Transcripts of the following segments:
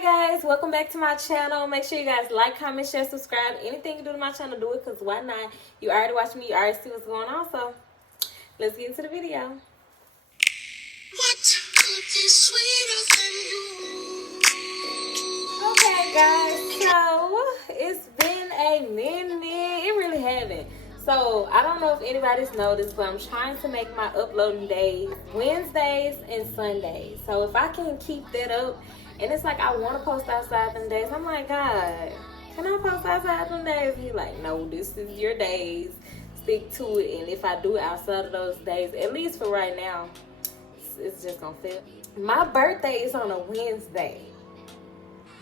Hi guys, welcome back to my channel. Make sure you guys like, comment, share, subscribe. Anything you do to my channel, do it, because why not? You already watching me, you already see what's going on, so let's get into the video. What could be sweeter than you? Okay guys, so it's been a minute. It really haven't. So I don't know if anybody's noticed, but I'm trying to make my uploading days Wednesdays and Sundays. So if I can keep that up, and it's like I want to post outside them days, I'm like, God, can I post outside them days? He's like, no, this is your days. Stick to it. And if I do it outside of those days, at least for right now, it's just gonna fit. My birthday is on a Wednesday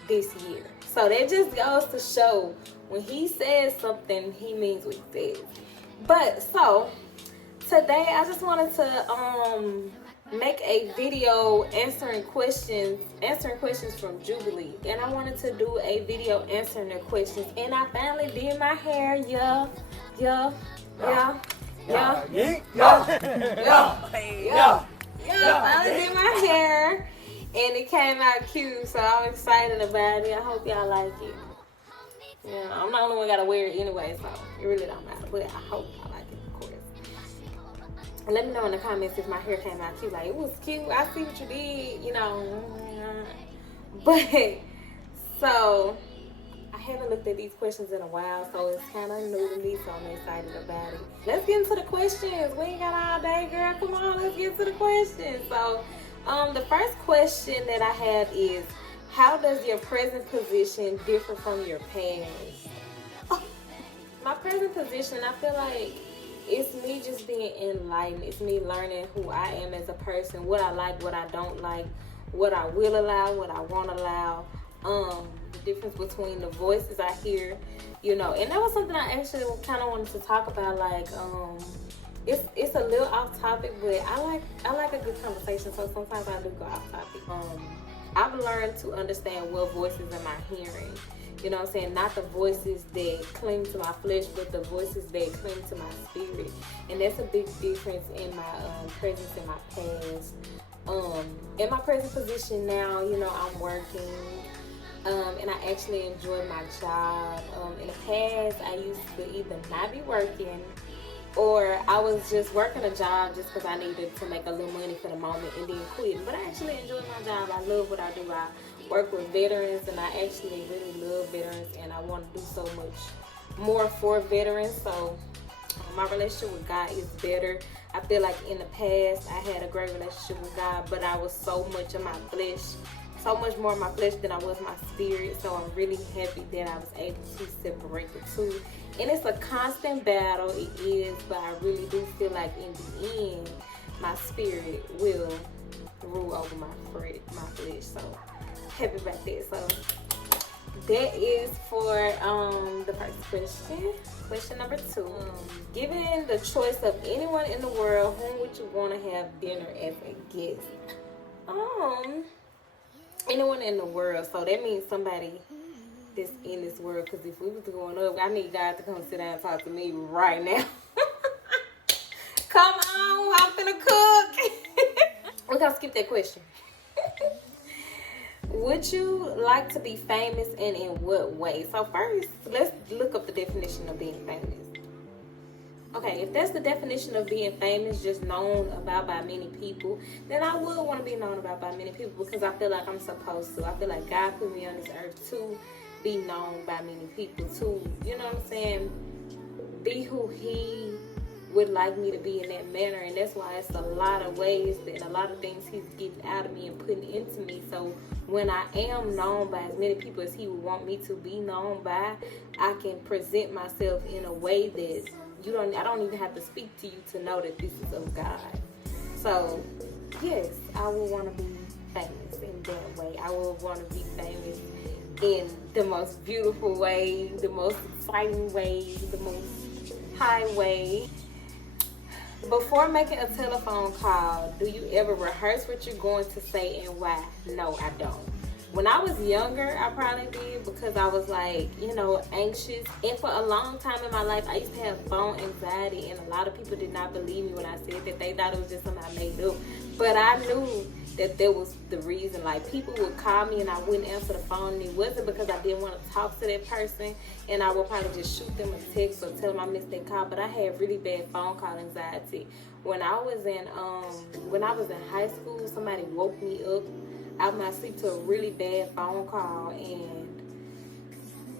this year. So that just goes to show when he says something, he means what he says. But so today I just wanted to make a video answering questions from Jubilee, and I wanted to do a video answering their questions, and I finally did my hair. I finally did my hair, and it came out cute, so I'm excited about it. I hope y'all like it. Yeah, I'm not the only one gotta wear it anyway, so it really don't matter, but I hope y'all like it, of course. Let me know in the comments if my hair came out cute. Like, it was cute. I see what you did, you know. But, so, I haven't looked at these questions in a while, so it's kind of new to me, so I'm excited about it. Let's get into the questions. We ain't got all day, girl. Come on, let's get to the questions. So, the first question that I have is, how does your present position differ from your past? My present position, I feel like, it's me just being enlightened. It's me learning who I am as a person, what I like, what I don't like, what I will allow, what I won't allow. The difference between the voices I hear, you know. And that was something I actually kind of wanted to talk about. Like, it's a little off topic, but I like a good conversation. So sometimes I do go off topic. I've learned to understand what voices am I hearing. You know what I'm saying? Not the voices that cling to my flesh, but the voices that cling to my spirit. And that's a big difference in my presence and my past. In my present position now, you know, I'm working. And I actually enjoy my job. In the past, I used to either not be working, or I was just working a job just because I needed to make a little money for the moment and then quit. But I actually enjoy my job. I love what I do. I work with veterans, and I actually really love veterans, and I want to do so much more for veterans. So my relationship with God is better. I feel like in the past I had a great relationship with God, but I was so much in my flesh, so much more in my flesh than I was my spirit. So I'm really happy that I was able to separate the two. And it's a constant battle, it is, but I really do feel like in the end my spirit will rule over my flesh. So happy about that. So that is for the first question. Question number 2. Given the choice of anyone in the world, whom would you want to have dinner as a guest? Anyone in the world. So that means somebody that's in this world, because if we was going up, I need God to come sit down and talk to me right now. Come on, I'm finna cook. We're gonna skip that question. Would you like to be famous, and in what way? So first, let's look up the definition of being famous. Okay, if that's the definition of being famous, just known about by many people, then I would want to be known about by many people, because I feel like I'm supposed to. I feel like God put me on this earth to be known by many people, to, you know what I'm saying, be who He would like me to be in that manner. And that's why it's a lot of ways and a lot of things He's getting out of me and putting into me. So when I am known by as many people as He would want me to be known by, I can present myself in a way that I don't even have to speak to you to know that this is of God. So yes, I would want to be famous in that way. I would want to be famous in the most beautiful way, the most exciting way, the most high way. Before making a telephone call, do you ever rehearse what you're going to say and why? No, I don't. When I was younger, I probably did, because I was like, you know, anxious. And for a long time in my life, I used to have phone anxiety, and a lot of people did not believe me when I said that. They thought it was just something I made up. But I knew that was the reason. Like, people would call me and I wouldn't answer the phone, and it wasn't because I didn't want to talk to that person, and I would probably just shoot them a text or tell them I missed their call. But I had really bad phone call anxiety. When I was in high school, somebody woke me up out of my sleep to a really bad phone call, and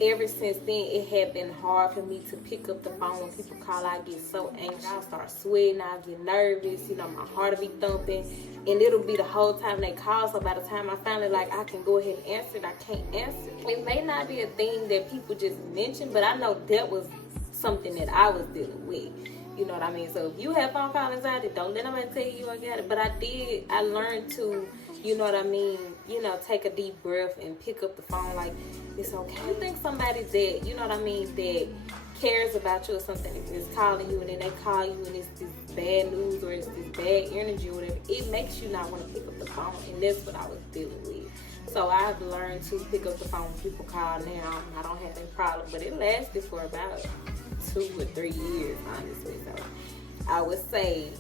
ever since then, it had been hard for me to pick up the phone when people call. I get so anxious. I start sweating. I get nervous. You know, my heart will be thumping. And it'll be the whole time they call. So by the time I finally, I can go ahead and answer it, I can't answer it. It may not be a thing that people just mention, but I know that was something that I was dealing with. You know what I mean? So if you have phone call anxiety, don't let nobody tell you I got it. But I learned to, you know what I mean, take a deep breath and pick up the phone. Like, it's okay. You think somebody that, you know what I mean, that cares about you or something is calling you, and then they call you and it's this bad news or it's this bad energy or whatever, it makes you not want to pick up the phone. And that's what I was dealing with. So I've learned to pick up the phone when people call now. I don't have any problem. But it lasted for about 2 or 3 years, honestly. So I would say,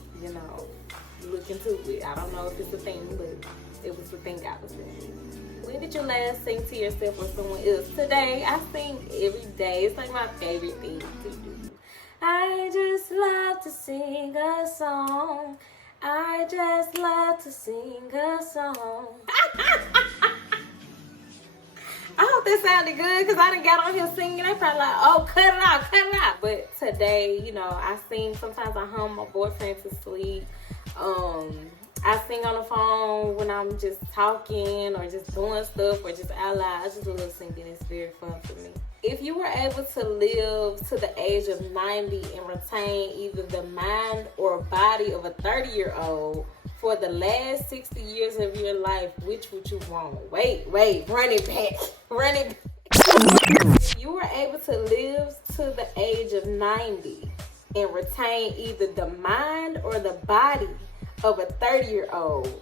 look into it. I don't know if it's a thing, but it was the thing I was doing. When did you last sing to yourself or someone else? Today, I sing every day. It's like my favorite thing to do. I just love to sing a song. I just love to sing a song. I hope that sounded good, because I done got on here singing. They probably like, oh, cut it out, cut it out. But today, I sing. Sometimes I hum my boyfriend to sleep. I sing on the phone when I'm just talking or just doing stuff or just out loud. I just love singing. It's very fun for me. If you were able to live to the age of 90 and retain either the mind or body of a 30-year-old for the last 60 years of your life, which would you want? Wait, run it back. If you were able to live to the age of 90 and retain either the mind or the body of a 30-year-old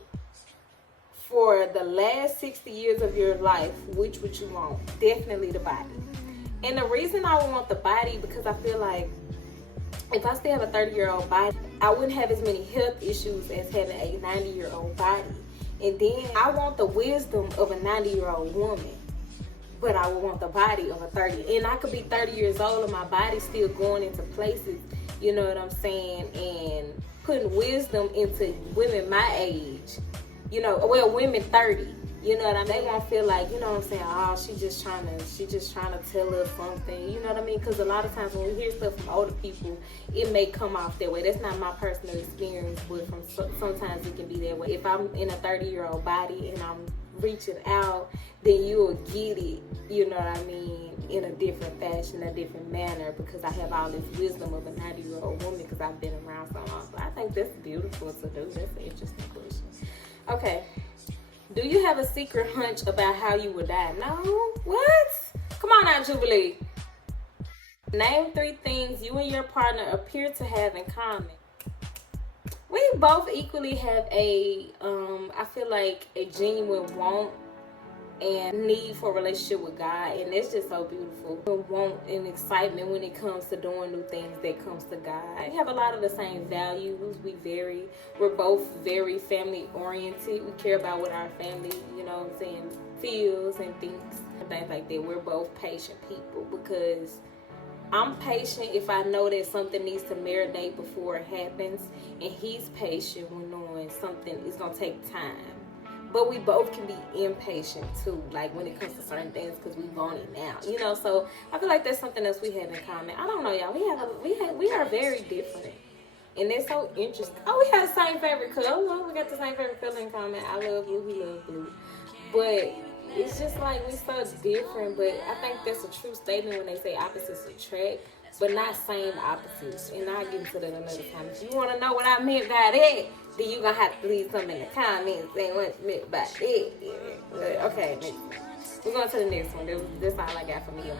for the last 60 years of your life, which would you want? Definitely the body. And the reason I would want the body, because I feel like if I still have a 30-year-old body, I wouldn't have as many health issues as having a 90-year-old body. And then I want the wisdom of a 90-year-old woman, but I would want the body of a 30. And I could be 30 years old and my body's still going into places, you know what I'm saying, and putting wisdom into women my age, women 30. You know what I mean? They won't feel like, you know what I'm saying, oh, she just trying to tell us something. You know what I mean? Because a lot of times when we hear stuff from older people, it may come off that way. That's not my personal experience, but sometimes it can be that way. If I'm in a 30-year-old body and I'm reaching out, then you'll get it, you know what I mean, in a different fashion, a different manner, because I have all this wisdom of a 90-year-old woman because I've been around so long. So I think that's beautiful to do. That's an interesting question. Okay. Do you have a secret hunch about how you would die? No? What? Come on now, Jubilee. Name 3 things you and your partner appear to have in common. We both equally have I feel like a genuine want and need for a relationship with God, and it's just so beautiful. The want and excitement when it comes to doing new things that comes to God. We have a lot of the same values. We're both very family oriented. We care about what our family, feels and thinks and things like that. We're both patient people, because I'm patient if I know that something needs to marinate before it happens, and he's patient when knowing something is gonna take time. But we both can be impatient too, like when it comes to certain things, because we want it now, So I feel like that's something else we have in common. I don't know, y'all. We are very different, and it's so interesting. Oh, we have the same favorite color. We got the same favorite color in common. I love blue. He loves blue. But it's just like we so different. But I think that's a true statement when they say opposites attract, but not same opposites. And I'll get into that another time. If you want to know what I meant by that, then you're going to have to leave something in the comments saying what you meant by that. Okay, we're going to the next one. That's all I got from you.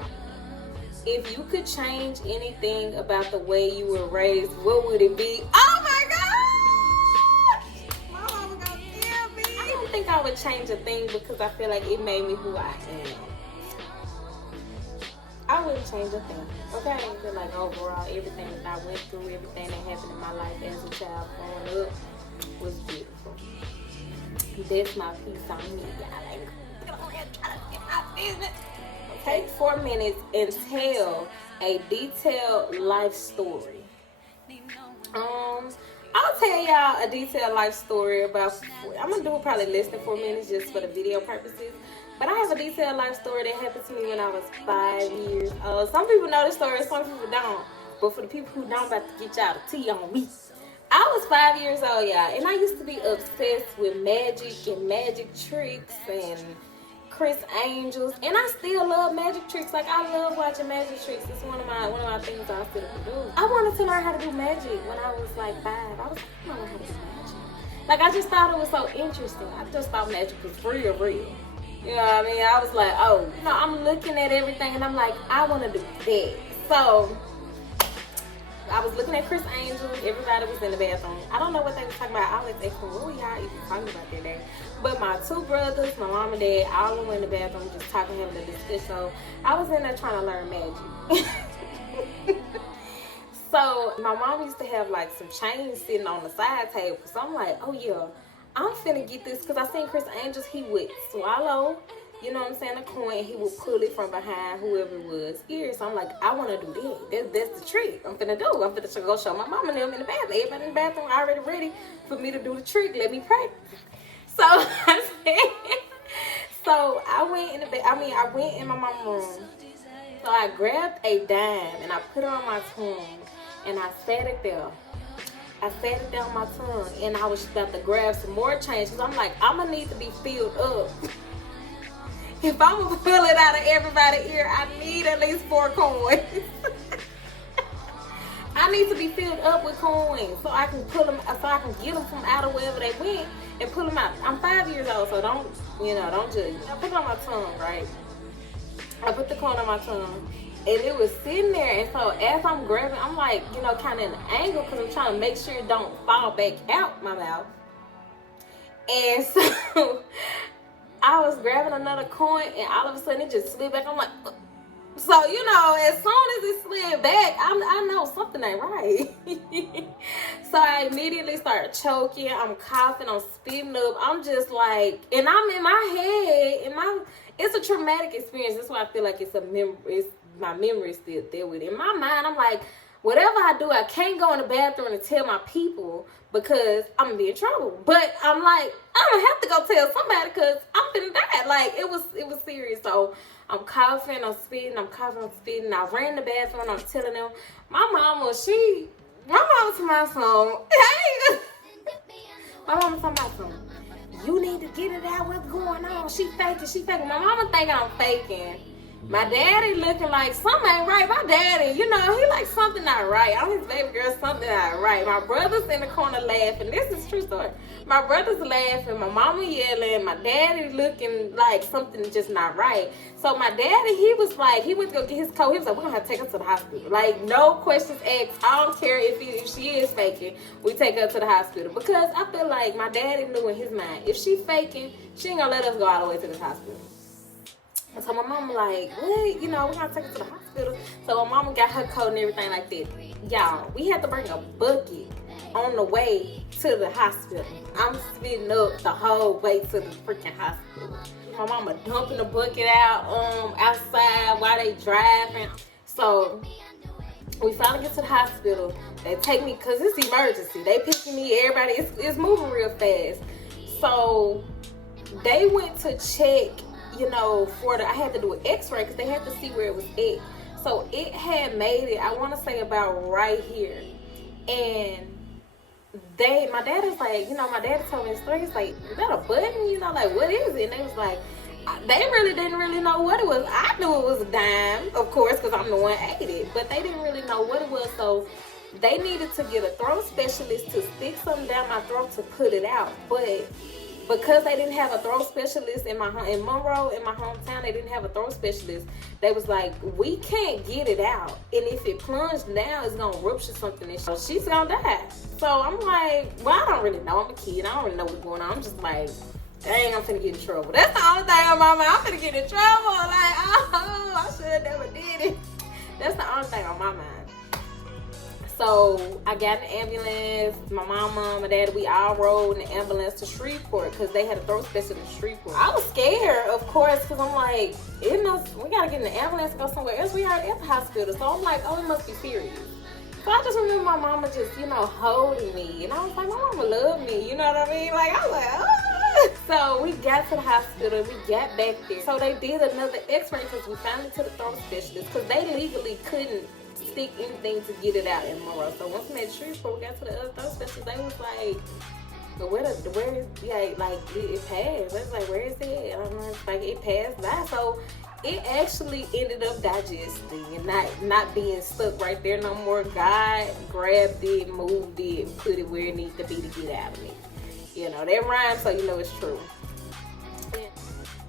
If you could change anything about the way you were raised, what would it be? Oh my God! My mama gonna kill me. I don't think I would change a thing, because I feel like it made me who I am. I wouldn't change a thing, okay? I feel like overall, everything that I went through, everything that happened in my life as a child growing up was beautiful. That's my piece on me. Take 4 minutes and tell a detailed life story. I'll tell y'all a detailed life story about. I'm gonna do probably less than 4 minutes just for the video purposes. But I have a detailed life story that happened to me when I was 5 years old. Some people know the story, some people don't. But for the people who don't, I'm about to get y'all the tea on me. I was 5 years old, y'all, and I used to be obsessed with magic and magic tricks and Chris Angels, and I still love magic tricks. Like, I love watching magic tricks. It's one of my things I still do. I wanted to learn how to do magic when I was like 5. I was like, I don't know how to do magic. Like, I just thought it was so interesting. I just thought magic was real. You know what I mean? I was like, oh, you know, I'm looking at everything and I'm like, I want to do that. So I was looking at Chris Angel. Everybody was in the bathroom. I don't know what they were talking about. I was asking, what were y'all even talking about that day? But my 2 brothers, my mom and dad, all of them were in the bathroom just talking, having a discussion. So I was in there trying to learn magic. So my mom used to have like some chains sitting on the side table. So I'm like, oh yeah, I'm finna get this. Because I seen Chris Angels, he would swallow, you know what I'm saying, a coin. He would pull it from behind whoever it was ear. So I'm like, I want to do that. That's the trick I'm finna do. I'm finna go show my mom and them in the bathroom. Everybody in the bathroom already ready for me to do the trick. Let me practice. So I said, so I went in I went in my mom's room. So I grabbed a dime and I put it on my tongue and I sat it there. I sat it down my tongue and I was about to grab some more change because I'm like, I'm gonna need to be filled up. If I'm gonna pull it out of everybody's ear, I need at least 4 coins. I need to be filled up with coins so I can pull them, so I can get them from out of wherever they went and pull them out. I'm 5 years old, so don't judge. I put it on my tongue, right? I put the coin on my tongue, and it was sitting there. And so as I'm grabbing, I'm like, you know, kind of in an angle because I'm trying to make sure it don't fall back out my mouth. And so I was grabbing another coin, and all of a sudden it just slid back. I'm like, so, you know, as soon as it slid back, I know something ain't right. So I immediately started choking. I'm coughing. I'm spitting up. I'm just like, and I'm in my head. It's a traumatic experience. That's why I feel like my memory is still there with it. In my mind, I'm like, whatever I do, I can't go in the bathroom and tell my people because I'm going to be in trouble. But I'm like, I don't have to go tell somebody because I'm finna die. Like, it was serious. So I'm coughing, I'm spitting, I'm coughing, I'm spitting. I ran in the bathroom and I'm telling them, my mama to my son, my mama to my son, you need to get it out, what's going on? She faking. My mama think I'm faking. My daddy looking like something ain't right. My daddy, you know, he like something not right. I'm his baby girl, something not right. My brother's in the corner laughing. This is true story. My brother's laughing. My mama yelling. My daddy looking like something just not right. So my daddy, he was like, he went to go get his coat. He was like, we're going to have to take her to the hospital. Like, no questions asked. I don't care if she is faking. We take her to the hospital. Because I feel like my daddy knew in his mind, if she faking, she ain't going to let us go all the way to the hospital. So my mama like, what? You know, we're going to take her to the hospital. So my mama got her coat and everything like that. Y'all, we had to bring a bucket on the way to the hospital. I'm spitting up the whole way to the freaking hospital. My mama dumping the bucket out outside while they driving. So we finally get to the hospital. They take me, because it's emergency. They picking me, everybody, it's moving real fast. So they went to check, you know, I had to do an x-ray because they had to see where it was at. So it had made it, I want to say about right here. And my dad was like, you know, my dad told me the story. He's like, is that a button? You know, like, what is it? And they was like, they really didn't really know what it was. I knew it was a dime, of course, because I'm the one ate it. But they didn't really know what it was. So they needed to get a throat specialist to stick something down my throat to put it out. But because they didn't have a throat specialist in Monroe, in my hometown, they didn't have a throat specialist. They was like, we can't get it out. And if it plunged down, it's going to rupture something. And she's going to die. So I'm like, well, I don't really know. I'm a kid. I don't really know what's going on. I'm just like, dang, I'm finna get in trouble. That's the only thing on my mind. I'm finna get in trouble. Like, oh, I should have never did it. That's the only thing on my mind. So I got in the ambulance. My mama, my dad, we all rode in the ambulance to Shreveport because they had a throat specialist in Shreveport. I was scared, of course, because I'm like, we gotta get in the ambulance and go somewhere else. We already at the hospital. So I'm like, oh, it must be serious. So I just remember my mama just, holding me. And I was like, my mama loved me. You know what I mean? Like, I was like, oh. So we got to the hospital. We got back there. So they did another x-ray because we found it to the throat specialist because they legally couldn't stick anything to get it out in Monroe. So once we made Shreveport, we got to the other throat specialist. They was like, but where is, it passed. I was like, where is it? And I'm like, it passed by. So it actually ended up digesting and not being stuck right there no more. God grabbed it, moved it, put it where it needs to be to get out of me. That rhymes, so it's true.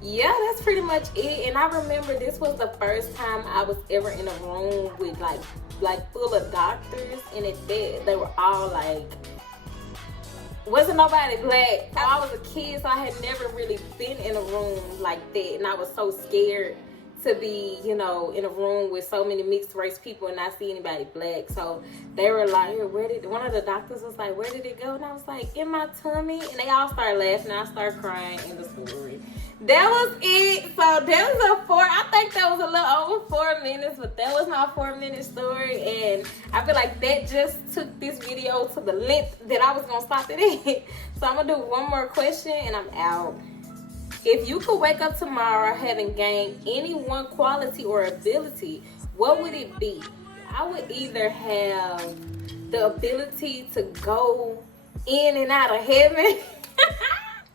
Yeah, that's pretty much it. And I remember this was the first time I was ever in a room with like full of doctors, and they were all like, wasn't nobody black. I was a kid, so I had never really been in a room like that, and I was so scared to be, in a room with so many mixed race people and not see anybody black. So they were like, one of the doctors was like, where did it go? And I was like, in my tummy. And they all started laughing. I started crying in the story. That was it. So that was I think that was a little over 4 minutes, but that was my 4-minute story. And I feel like that just took this video to the length that I was going to stop it in. So I'm going to do one more question and I'm out. If you could wake up tomorrow having gained any one quality or ability, what would it be? I would either have the ability to go in and out of heaven.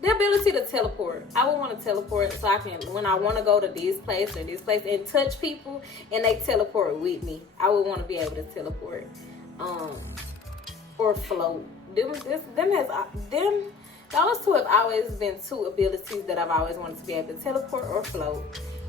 The ability to teleport. I would want to teleport so I can, when I want to go to this place or this place and touch people and they teleport with me, I would want to be able to teleport. Or float. Those two have always been two abilities that I've always wanted to be able to teleport or float.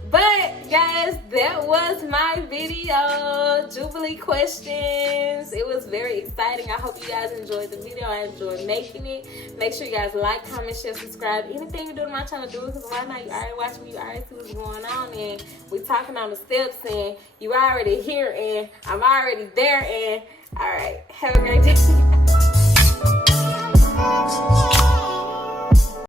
But guys, that was my video. Jubilee questions. It was very exciting. I hope you guys enjoyed the video. I enjoyed making it. Make sure you guys like, comment, share, subscribe. Anything you do to my channel, do it, because why not? You already watching me. You already see what's going on. And we talking on the steps. And you already here. And I'm already there. And all right. Have a great day.